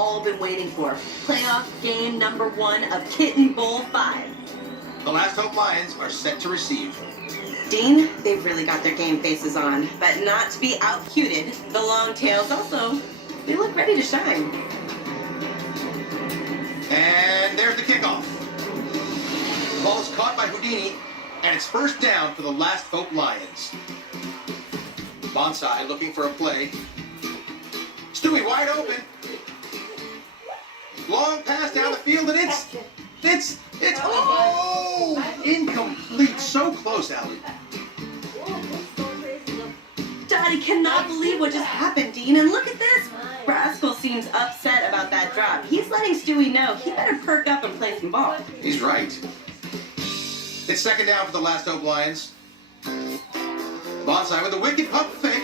all been waiting for. Playoff game number 1 of Kitten Bowl 5. The Last Hope Lions are set to receive. Dean, they've really got their game faces on, but not to be out-cuted. The Longtails also, they look ready to shine. And there's the kickoff. The ball is caught by Houdini, and it's first down for the Last Hope Lions. Bonsai looking for a play. Stewie wide open. Long pass down the field, and it's incomplete. So close, Allie. Dottie cannot believe what just happened, Dean, and look at this. Rascal seems upset about that drop. He's letting Stewie know he better perk up and play some ball. He's right. It's second down for the Last Hope Lions. Bonsai with a wicked pump fake.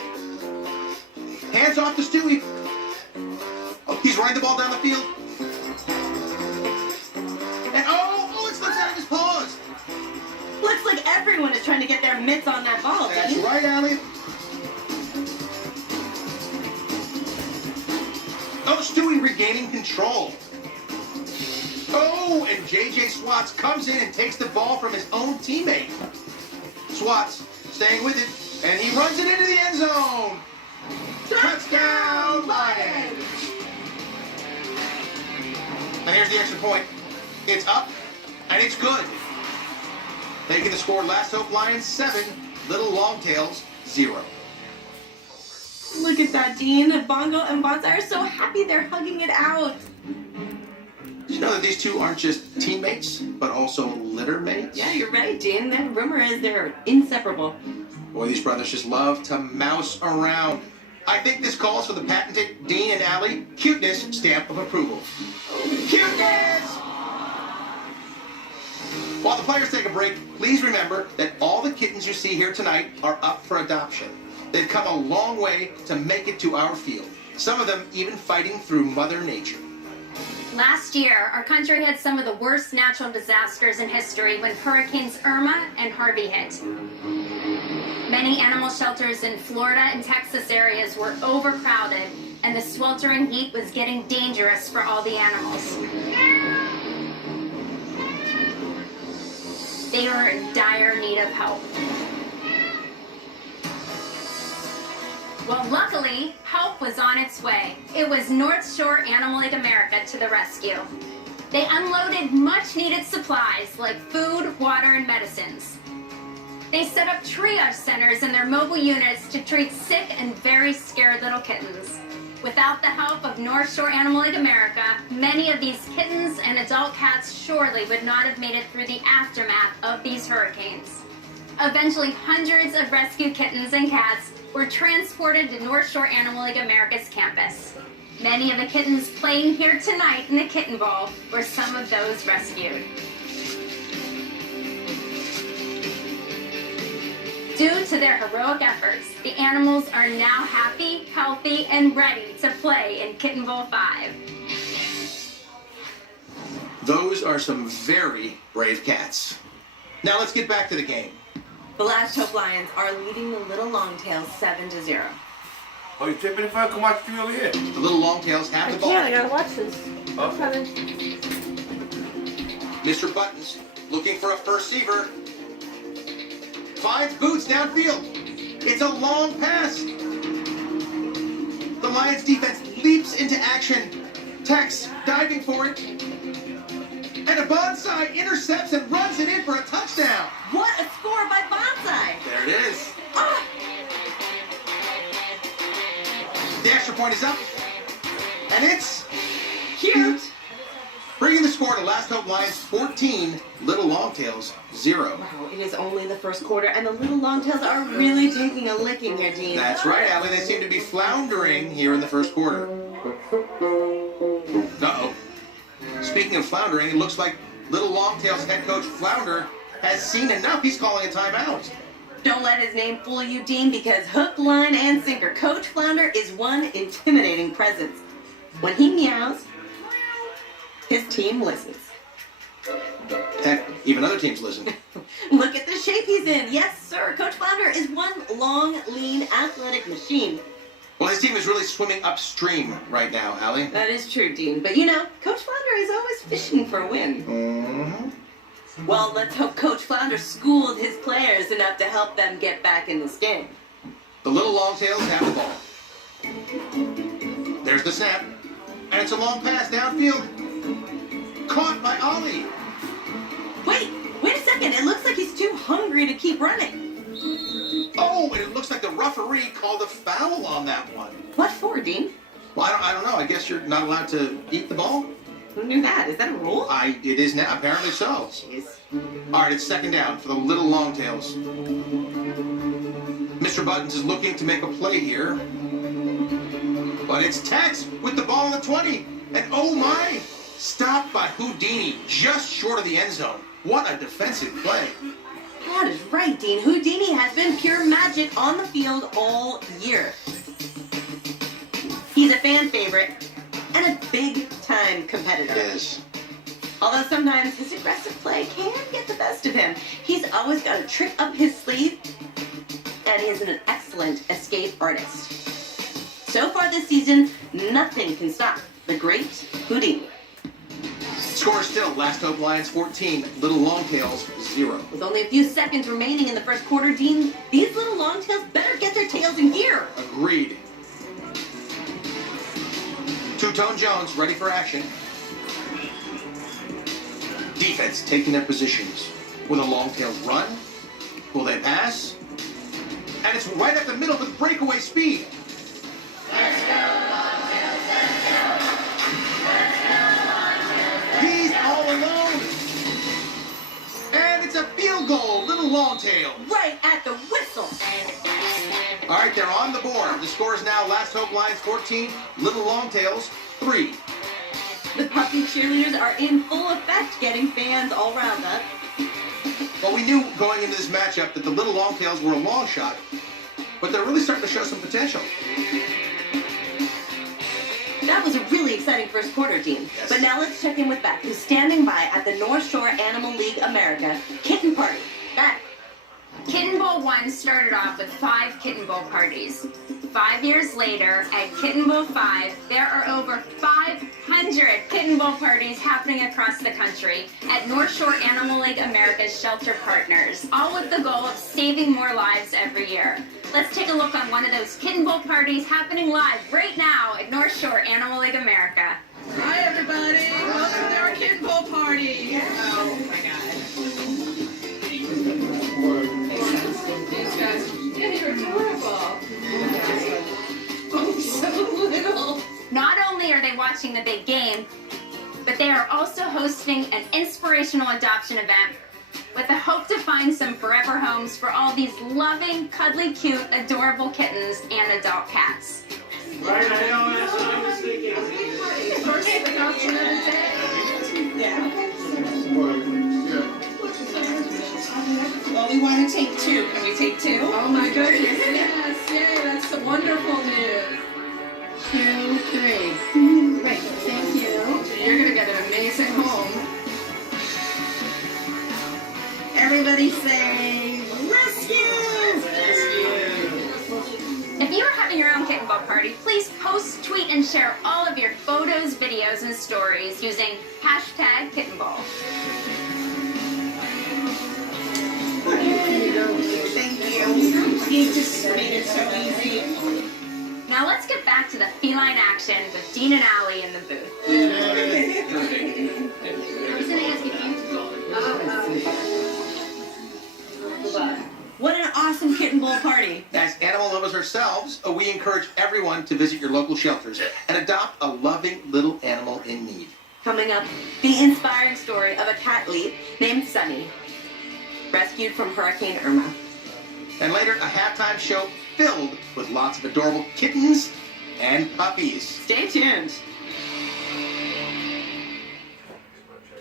Hands off to Stewie. Oh, he's running the ball down the field. And it slips out of his paws. Looks like everyone is trying to get their mitts on that ball, That's Dean. right, Allie. Oh, Stewie regaining control. Oh, and J.J. Swats comes in and takes the ball from his own teammate. Swats staying with it, and he runs it into the end zone. Touchdown, Lions! And here's the extra point. It's up, and it's good. Making the score Last Hope Lions 7, Little Longtails 0. Look at that, Dean. Bongo and Bonsai are so happy they're hugging it out. Did you know that these two aren't just teammates, but also litter mates? Yeah, you're right, Dean. The rumor is they're inseparable. Boy, these brothers just love to mouse around. I think this calls for the patented Dean and Allie cuteness stamp of approval. Cuteness! While the players take a break, please remember that all the kittens you see here tonight are up for adoption. They've come a long way to make it to our field. Some of them even fighting through Mother Nature. Last year, our country had some of the worst natural disasters in history when Hurricanes Irma and Harvey hit. Many animal shelters in Florida and Texas areas were overcrowded, and the sweltering heat was getting dangerous for all the animals. They were in dire need of help. Well, luckily, help was on its way. It was North Shore Animal League America to the rescue. They unloaded much-needed supplies like food, water, and medicines. They set up triage centers in their mobile units to treat sick and very scared little kittens. Without the help of North Shore Animal League America, many of these kittens and adult cats surely would not have made it through the aftermath of these hurricanes. Eventually, hundreds of rescued kittens and cats were transported to North Shore Animal League America's campus. Many of the kittens playing here tonight in the Kitten Bowl were some of those rescued. Due to their heroic efforts, the animals are now happy, healthy, and ready to play in Kitten Bowl 5. Those are some very brave cats. Now let's get back to the game. The Last Hope Lions are leading the Little Longtails 7-0. Oh, you tipping if I come watch you over here? The Little Longtails have the ball. I gotta watch this. Okay. Mr. Buttons looking for a first receiver. Finds Boots downfield. It's a long pass. The Lions defense leaps into action. Tex diving for it. And a Bonsai intercepts and runs it in for a touchdown. What a score by Bonsai! There it is. Ah! The extra point is up. And it's Cute! bringing the score to Last Hope Lions 14, Little Longtails 0. Wow, it is only the first quarter, and the Little Longtails are really taking a licking here, Dean. That's right, Allie. They seem to be floundering here in the first quarter. Uh-oh. Speaking of floundering, it looks like Little Longtails head coach Flounder has seen enough. He's calling a timeout. Don't let his name fool you, Dean, because hook, line, and sinker, Coach Flounder is one intimidating presence. When he meows, his team listens. Heck, even other teams listen. Look at the shape he's in. Yes, sir. Coach Flounder is one long, lean, athletic machine. Well, his team is really swimming upstream right now, Allie. That is true, Dean. But you know, Coach Flounder is always fishing for a win. Mm-hmm. Well, let's hope Coach Flounder schooled his players enough to help them get back in this game. The little longtails have the ball. There's the snap. And it's a long pass downfield. Caught by Ollie. Wait a second. It looks like he's too hungry to keep running. Oh, and it looks like the referee called a foul on that one. What for, Dean? Well, I don't know. I guess you're not allowed to eat the ball? Who knew that? Is that a rule? It is now. Apparently so. Jeez. All right, it's second down for the little longtails. Mr. Buttons is looking to make a play here. But it's Tex with the ball in the 20. And oh my! Stopped by Houdini just short of the end zone. What a defensive play. That is right, Dean. Houdini has been pure magic on the field all year. He's a fan favorite and a big-time competitor. Yes. Although sometimes his aggressive play can get the best of him, he's always got a trick up his sleeve, and he is an excellent escape artist. So far this season, nothing can stop the great Houdini. Score still, Last Hope Lions 14, Little Longtails 0. With only a few seconds remaining in the first quarter, Dean, these little longtails better get their tails in gear. Agreed. Two-Tone Jones ready for action. Defense taking their positions. Will the Longtails run? Will they pass? And it's right up the middle with breakaway speed. Let's go, Longtails, let's go. Let's go, Longtails. He's all alone. And it's a field goal, Little Longtail. Right at the whistle. All right, they're on the board. The score is now Last Hope Lions 14, Little Longtails 3. The puppy cheerleaders are in full effect, getting fans all riled up. Well, we knew going into this matchup that the Little Longtails were a long shot, but they're really starting to show some potential. That was a really exciting first quarter, Dean. Yes. But now let's check in with Beth, who's standing by at the North Shore Animal League America Kitten Party. Beth. Kitten Bowl 1 started off with 5 Kitten Bowl parties. 5 years later, at Kitten Bowl 5, there are over 500 Kitten Bowl parties happening across the country at North Shore Animal League America's shelter partners, all with the goal of saving more lives every year. Let's take a look on one of those Kitten Bowl parties happening live right now at North Shore Animal League America. Hi everybody, welcome to our Kitten Bowl party. Oh my god. These guys, yeah, you're adorable. Oh, so little. Not only are they watching the big game, but they are also hosting an inspirational adoption event with the hope to find some forever homes for all these loving, cuddly, cute, adorable kittens and adult cats. Right, I know, that's what I was thinking. First adoption of the day. Yeah. Well, we want to take 2. Can we take 2? Oh my goodness, yes, yay, that's some wonderful news. 2, 3. Great, thank you. You're gonna get an amazing home. Everybody say, rescue! If you are having your own Kitten Bowl party, please post, tweet, and share all of your photos, videos, and stories using hashtag Kitten Bowl. Thank you. You just made it so easy. Now let's get back to the feline action with Dean and Allie in the booth. I was gonna ask if you What an awesome Kitten Bowl party. As animal lovers ourselves, we encourage everyone to visit your local shelters and adopt a loving little animal in need. Coming up, the inspiring story of a catlet named Sunny, rescued from Hurricane Irma. And later, a halftime show filled with lots of adorable kittens and puppies. Stay tuned.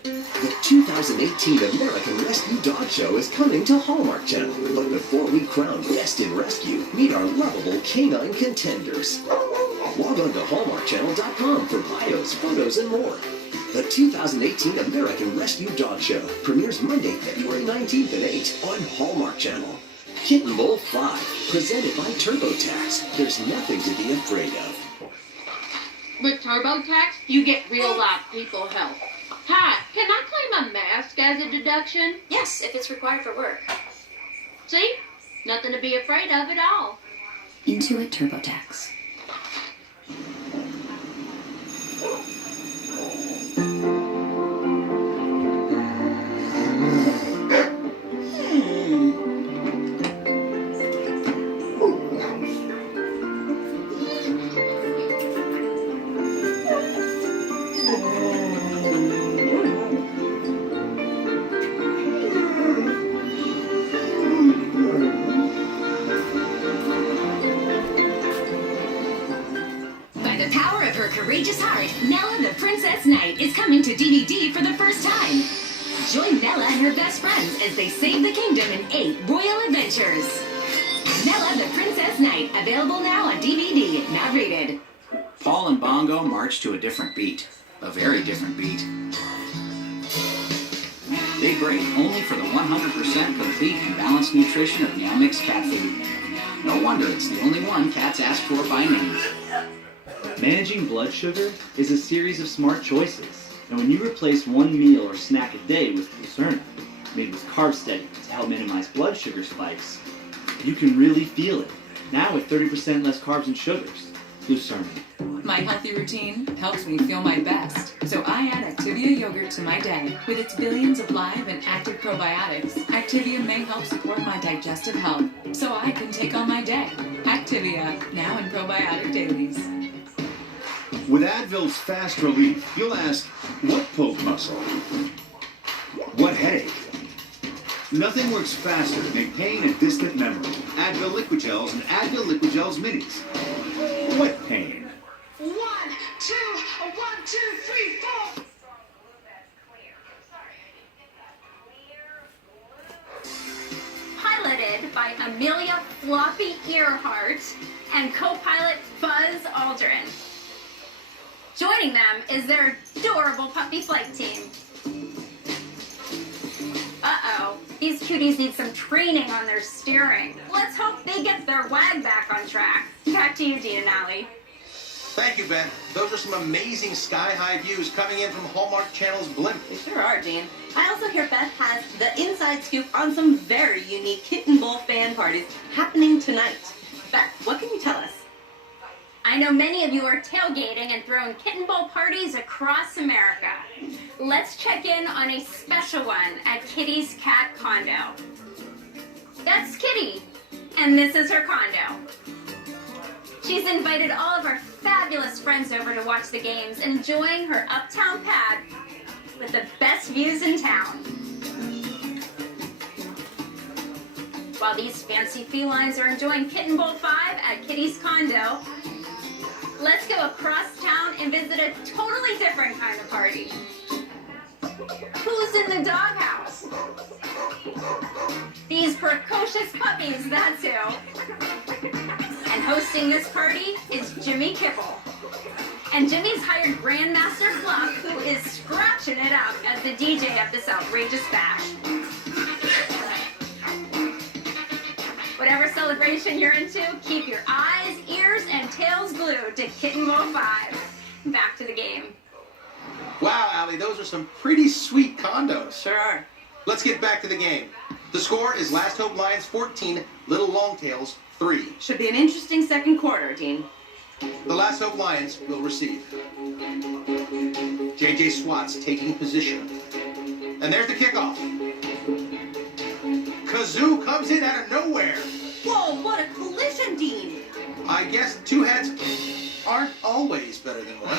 The 2018 American Rescue Dog Show is coming to Hallmark Channel. But before we crown Best in Rescue, meet our lovable canine contenders. Log on to HallmarkChannel.com for bios, photos, and more. The 2018 American Rescue Dog Show premieres Monday, February 19th at 8 on Hallmark Channel. Kitten Bowl 5, presented by TurboTax. There's nothing to be afraid of. With TurboTax, you get real life people help. Hi, can I claim a mask as a deduction? Yes, if it's required for work. See? Nothing to be afraid of at all. Intuit TurboTax. Courageous heart, Nella the Princess Knight is coming to DVD for the first time. Join Nella and her best friends as they save the kingdom in 8 royal adventures. Nella the Princess Knight, available now on DVD, not rated. Paul and Bongo march to a different beat. A very different beat. Big break only for the 100% complete and balanced nutrition of Meow Mix cat food. No wonder it's the only one cats ask for by name. Managing blood sugar is a series of smart choices. And when you replace one meal or snack a day with Glucerna, made with Carb Steady to help minimize blood sugar spikes, you can really feel it. Now with 30% less carbs and sugars. Glucerna. My healthy routine helps me feel my best. So I add Activia yogurt to my day. With its billions of live and active probiotics, Activia may help support my digestive health so I can take on my day. Activia, now in probiotic dailies. With Advil's fast relief, you'll ask, what pulled muscle? What headache? Nothing works faster to make pain a distant memory. Advil Liquid Gels and Advil Liquid Gels Minis. What pain? 1, 2, 1, 2, 3, 4. Piloted by Amelia Floppy Earhart and co-pilot Buzz Aldrin. Joining them is their adorable puppy flight team. Uh-oh, these cuties need some training on their steering. Let's hope they get their wag back on track. Back to you, Dean and Allie. Thank you, Beth. Those are some amazing sky-high views coming in from Hallmark Channel's Blimp. They sure are, Dean. I also hear Beth has the inside scoop on some very unique Kitten Bowl fan parties happening tonight. Beth, what can you tell us? I know many of you are tailgating and throwing Kitten Bowl parties across America. Let's check in on a special one at Kitty's cat condo. That's Kitty, and this is her condo. She's invited all of her fabulous friends over to watch the games, enjoying her uptown pad with the best views in town. While these fancy felines are enjoying Kitten Bowl 5 at Kitty's condo, let's go across town and visit a totally different kind of party. Who's in the doghouse? These precocious puppies, that's who. And hosting this party is Jimmy Kibble. And Jimmy's hired Grandmaster Fluff, who is scratching it up as the DJ of this outrageous bash. Whatever celebration you're into, keep your eyes, ears, and tails glued to Kitten Bowl 5. Back to the game. Wow, Allie, those are some pretty sweet condos. Sure are. Let's get back to the game. The score is Last Hope Lions 14, Little Longtails 3. Should be an interesting second quarter, Dean. The Last Hope Lions will receive. J.J. Swat's taking position. And there's the kickoff. Kazoo comes in out of nowhere. Whoa, what a collision, Dean. I guess two heads aren't always better than one.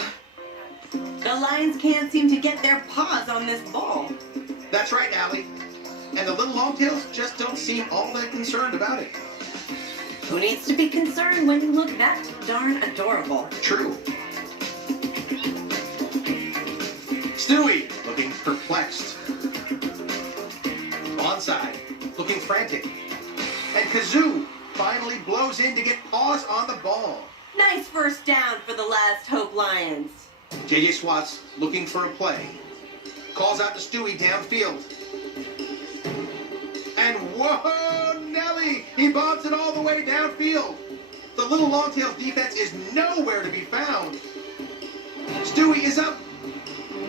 The Lions can't seem to get their paws on this ball. That's right, Allie. And the Little Longtails just don't seem all that concerned about it. Who needs to be concerned when you look that darn adorable? True. Stewie, looking perplexed. Onside, looking frantic. And Kazoo finally blows in to get paws on the ball. Nice first down for the Last Hope Lions. J.J. Swat's looking for a play. Calls out to Stewie downfield. And whoa, Nelly! He bombs it all the way downfield. The little Longtail's defense is nowhere to be found. Stewie is up.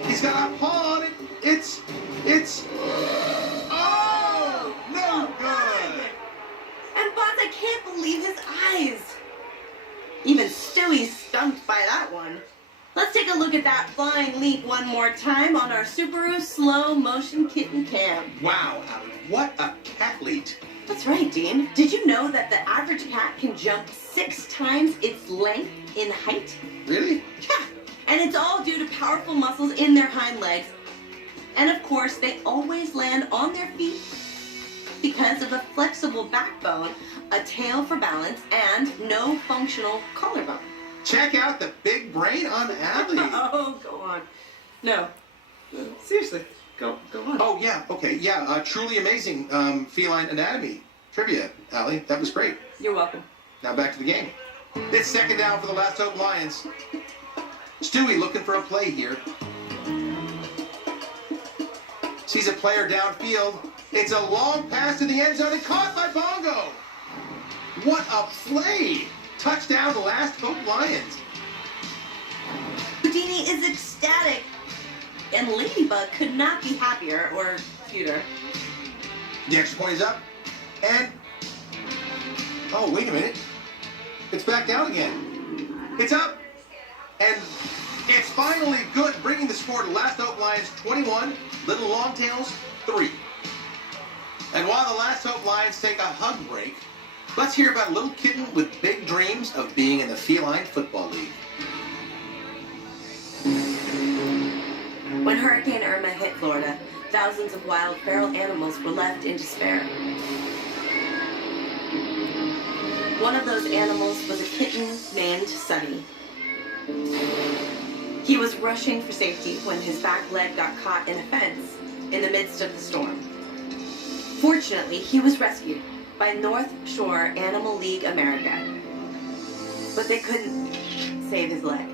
He's got a paw on it. It's... Oh! No good! And Bonds, I can't believe his eyes. Even Stewie's stumped by that one. Let's take a look at that flying leap one more time on our Subaru slow motion kitten cam. Wow, Allie, what a cat leap. That's right, Dean. Did you know that the average cat can jump 6 times its length in height? Really? Yeah. And it's all due to powerful muscles in their hind legs. And of course, they always land on their feet because of a flexible backbone, a tail for balance, and no functional collarbone. Check out the big brain on Allie. Oh, go on. No. Seriously, go on. Oh, yeah, okay, yeah, truly amazing feline anatomy trivia, Allie. That was great. You're welcome. Now back to the game. It's second down for the Last Hope Lions. Stewie looking for a play here. Sees a player downfield. It's a long pass to the end zone and caught by Bongo. What a play! Touchdown, the Last Hope Lions. Houdini is ecstatic, and Ladybug could not be happier or cuter. The extra point is up, and... Oh, wait a minute. It's back down again. It's up, and it's finally good, bringing the score to Last Hope Lions 21, Little Longtails 3. And while the Last Hope Lions take a hug break, let's hear about a little kitten with big dreams of being in the Feline Football League. When Hurricane Irma hit Florida, thousands of wild feral animals were left in despair. One of those animals was a kitten named Sunny. He was rushing for safety when his back leg got caught in a fence in the midst of the storm. Fortunately, he was rescued by North Shore Animal League America, but they couldn't save his leg.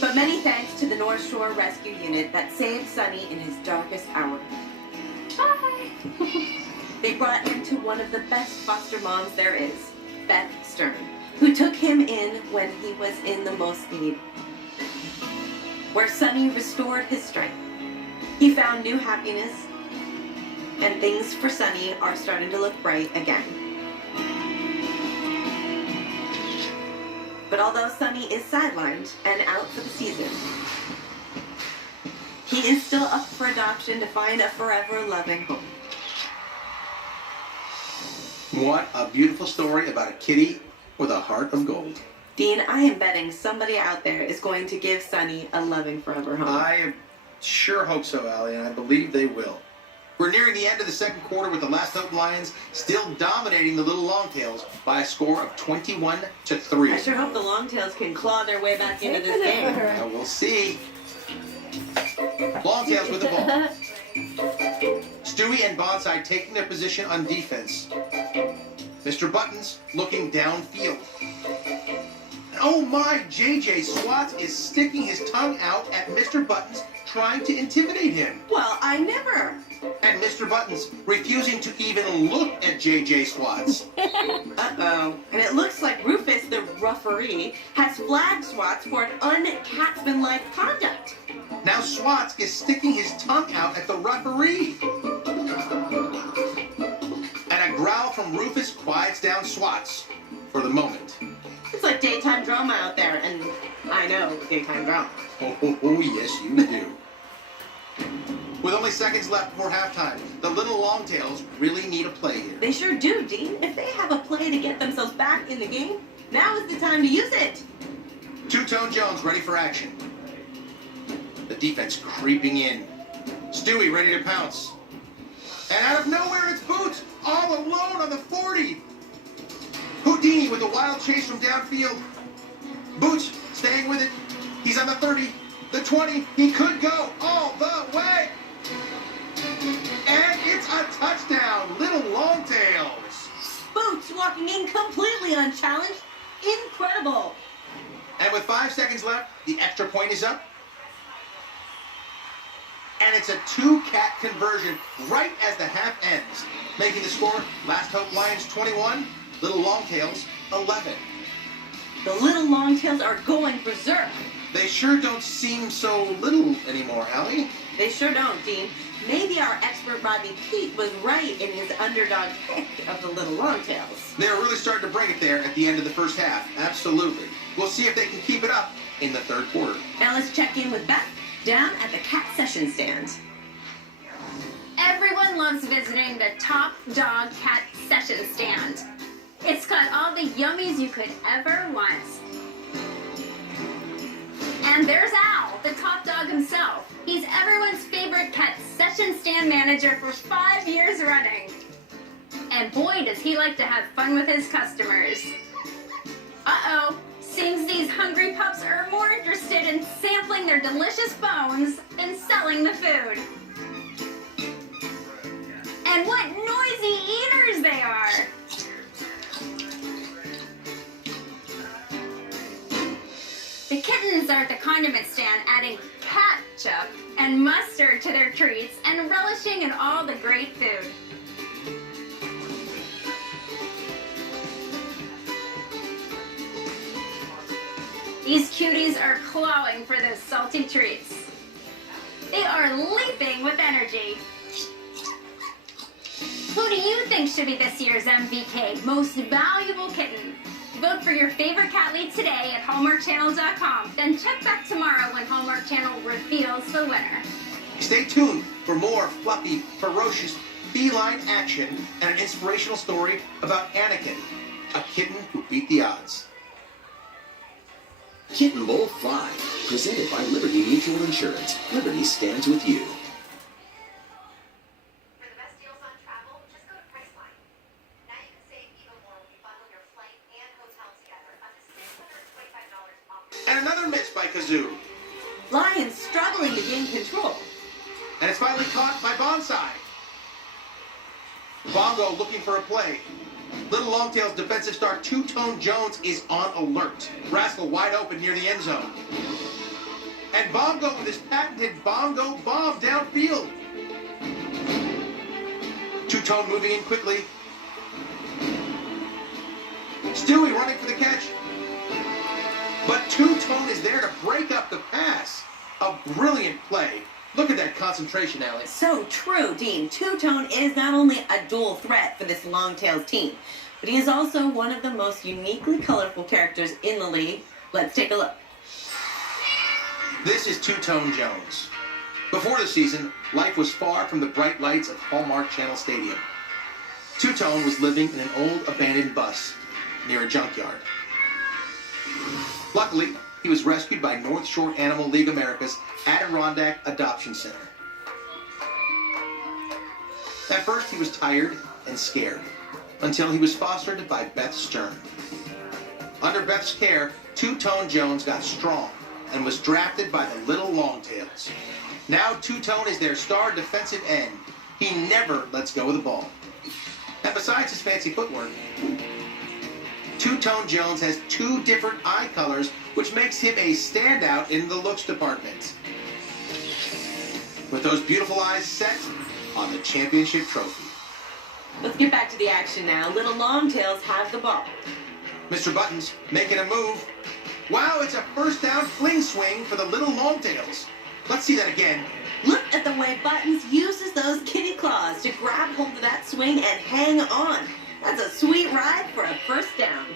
But many thanks to the North Shore Rescue Unit that saved Sunny in his darkest hour. Bye! They brought him to one of the best foster moms there is, Beth Stern, who took him in when he was in the most need. Where Sunny restored his strength. He found new happiness, and things for Sunny are starting to look bright again. But although Sunny is sidelined and out for the season, he is still up for adoption to find a forever loving home. What a beautiful story about a kitty with a heart of gold. Dean, I am betting somebody out there is going to give Sunny a loving forever home. I sure hope so, Allie, and I believe they will. We're nearing the end of the second quarter with the Last Hope Lions still dominating the Little Longtails by a score of 21-3. I sure hope the Longtails can claw their way back into this game. Well, we'll see. Longtails with the ball. Stewie and Bonsai taking their position on defense. Mr. Buttons looking downfield. Oh my, JJ Swats is sticking his tongue out at Mr. Buttons, trying to intimidate him. Well, I never. And Mr. Buttons refusing to even look at JJ Swats. Uh-oh. And it looks like Rufus, the referee, has flagged Swats for an uncatsman-like conduct. Now Swats is sticking his tongue out at the referee. And a growl from Rufus quiets down Swats for the moment. It's like daytime drama out there, and I know daytime drama. Oh, yes, you do. With only seconds left before halftime, the Little Longtails really need a play here. They sure do, Dean. If they have a play to get themselves back in the game, now is the time to use it. Two-Tone Jones ready for action. The defense creeping in. Stewie ready to pounce. And out of nowhere, it's Boots, all alone on the 40. Houdini with a wild chase from downfield. Boots staying with it. He's on the 30, the 20. He could go all the way. And it's a touchdown, Little Longtails. Boots walking in completely unchallenged. Incredible. And with 5 seconds left, the extra point is up. And it's a 2-cat conversion right as the half ends, making the score Last Hope Lions 21, Little Longtails 11. The little longtails are going berserk. They sure don't seem so little anymore, Allie. They sure don't, Dean. Maybe our expert Rodney Pete was right in his underdog pick of the little longtails. They're really starting to bring it there at the end of the first half. Absolutely. We'll see if they can keep it up in the third quarter. Now let's check in with Beth down at the cat session stand. Everyone loves visiting the Top Dog Cat Session Stand. It's got all the yummies you could ever want. And there's Al, the top dog himself. He's everyone's favorite cat session stand manager for 5 years running. And boy, does he like to have fun with his customers. Uh-oh, seems these hungry pups are more interested in sampling their delicious bones than selling the food. And what noisy eaters they are! The kittens are at the condiment stand adding ketchup and mustard to their treats and relishing in all the great food. These cuties are clawing for those salty treats. They are leaping with energy. Who do you think should be this year's MVK, Most Valuable Kitten? Vote for your favorite cat lead today at HallmarkChannel.com. Then check back tomorrow when Hallmark Channel reveals the winner. Stay tuned for more fluffy, ferocious, feline action and an inspirational story about Anakin, a kitten who beat the odds. Kitten Bowl 5, presented by Liberty Mutual Insurance. Liberty stands with you. For the best deals on travel, just go to Priceline. Now you can save even more when you bundle your flight and hotel together, up to $625 off. And another miss by Kazoo. Lions struggling to gain control. And it's finally caught by Bonsai. Bongo looking for a play. Little Longtail's defensive star Two-Tone Jones is on alert. Rascal wide open near the end zone. And Bongo with his patented Bongo bomb downfield. Two-Tone moving in quickly. Stewie running for the catch. But Two-Tone is there to break up the pass. A brilliant play. Look at that concentration, Alex. So true, Dean. Two-Tone is not only a dual threat for this Longtails team, but he is also one of the most uniquely colorful characters in the league. Let's take a look. This is Two-Tone Jones. Before the season, life was far from the bright lights of Hallmark Channel Stadium. Two-Tone was living in an old abandoned bus near a junkyard. Luckily, he was rescued by North Shore Animal League America's Adirondack Adoption Center. At first, he was tired and scared, until he was fostered by Beth Stern. Under Beth's care, Two-Tone Jones got strong and was drafted by the Little Longtails. Now Two-Tone is their star defensive end. He never lets go of the ball. And besides his fancy footwork, Two-Tone Jones has 2 different eye colors, which makes him a standout in the looks department. With those beautiful eyes set on the championship trophy. Let's get back to the action now. Little Longtails have the ball. Mr. Buttons making a move. Wow, it's a first down fling swing for the Little Longtails. Let's see that again. Look at the way Buttons uses those kitty claws to grab hold of that swing and hang on. That's a sweet ride for a first down.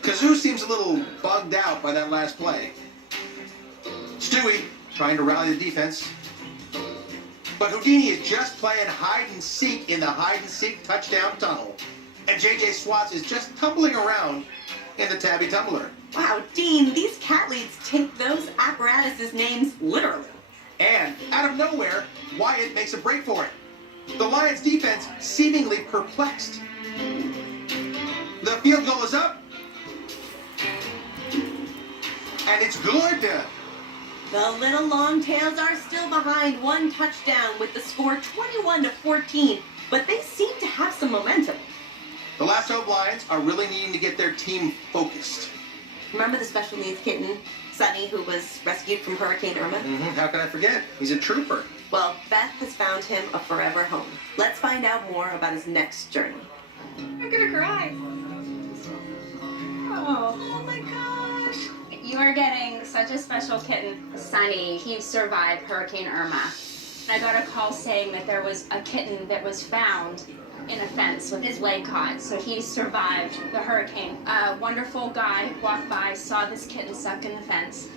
Kazoo seems a little bugged out by that last play. Stewie trying to rally the defense. But Houdini is just playing hide-and-seek in the hide-and-seek touchdown tunnel. And J.J. Swats is just tumbling around in the Tabby Tumbler. Wow, Dean, these cat leads take those apparatuses' names literally. And out of nowhere, Wyatt makes a break for it. The Lions' defense seemingly perplexed. The field goal is up. And it's good. The Little Longtails are still behind 1 touchdown with the score 21-14, but they seem to have some momentum. The Last Hope Lions are really needing to get their team focused. Remember the special needs kitten? Sonny, who was rescued from Hurricane Irma. How can I forget? He's a trooper. Well, Beth has found him a forever home. Let's find out more about his next journey. I'm gonna cry. Oh my gosh. You are getting such a special kitten. Sonny, he survived Hurricane Irma. I got a call saying that there was a kitten that was found in a fence with his leg caught, so he survived the hurricane. A wonderful guy walked by, saw this kitten stuck in the fence,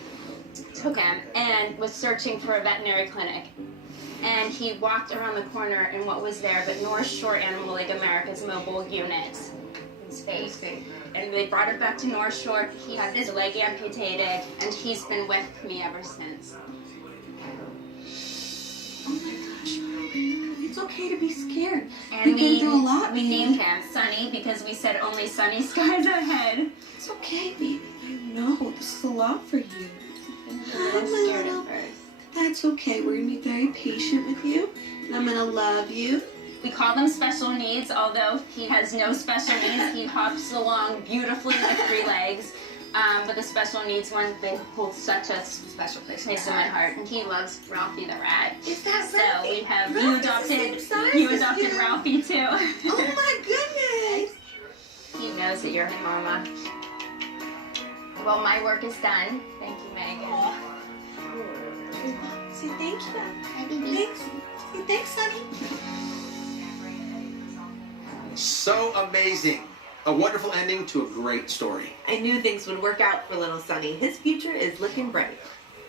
took him, and was searching for a veterinary clinic. And he walked around the corner, and what was there but North Shore Animal League America's mobile unit. His face. And they brought it back to North Shore. He had his leg amputated, and he's been with me ever since. Oh my gosh, it's okay to be scared. And You've been through a lot. We named him Sonny because we said only sunny skies ahead. It's okay, baby. I know this is a lot for you. I'm scared at first. That's okay. We're gonna be very patient with you, and I'm gonna love you. We call them special needs, although he has no special needs. He hops along beautifully with 3 legs. But the special needs one, they hold such a special place in my heart. And he loves Ralphie the rat. Is that so Ralphie? we have Ralphie's you adopted Ralphie too. Oh my goodness! He knows that you're his mama. Well, my work is done. Thank you, Megan. Say thank you. Thanks. Say thanks, honey. So amazing. A wonderful ending to a great story. I knew things would work out for little Sonny. His future is looking bright.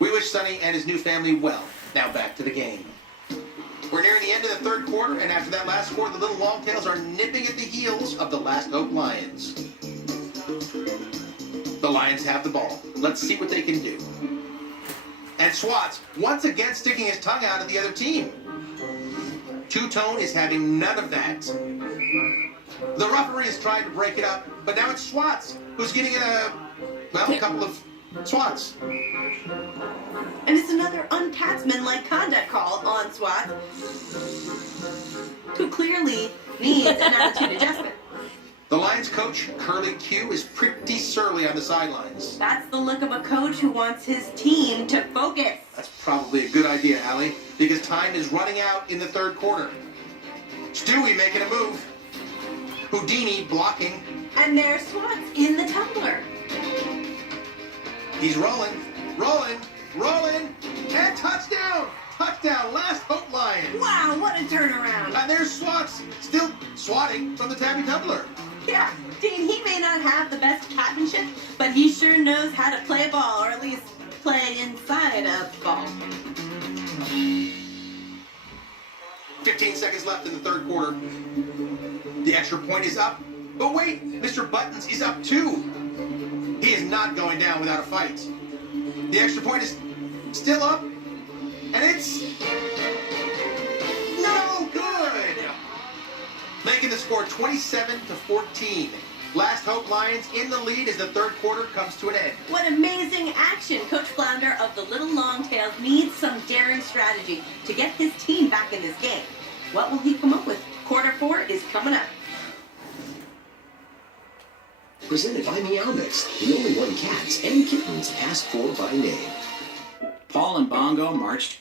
We wish Sonny and his new family well. Now back to the game. We're nearing the end of the third quarter, and after that last score, the little Longtails are nipping at the heels of the Last Hope Lions. The Lions have the ball. Let's see what they can do. And Swats, once again sticking his tongue out at the other team. Two-Tone is having none of that. The referee is trying to break it up, but now it's Swats who's getting a couple of swats. And it's another uncatsman-like conduct call on SWAT, who clearly needs an attitude adjustment. The Lions coach, Curly Q, is pretty surly on the sidelines. That's the look of a coach who wants his team to focus. That's probably a good idea, Allie, because time is running out in the third quarter. Stewie making a move. Houdini blocking. And there's SWAT's in the tumbler. He's rolling, and touchdown! Touchdown, Last Hope Lions! Wow, what a turnaround! And there's Swats, still swatting from the tabby tumbler. Yeah, Dean, he may not have the best catmanship, but he sure knows how to play a ball, or at least play inside a ball. 15 seconds left in the third quarter. The extra point is up. But wait, Mr. Buttons is up too. He is not going down without a fight. The extra point is still up. And it's no good. Making the score 27-14. Last Hope Lions in the lead as the third quarter comes to an end. What amazing action! Coach Flounder of the Little Longtails needs some daring strategy to get his team back in this game. What will he come up with? Quarter 4 is coming up. Presented by Meow Mix, the only one cats and kittens ask for by name. Paul and Bongo marched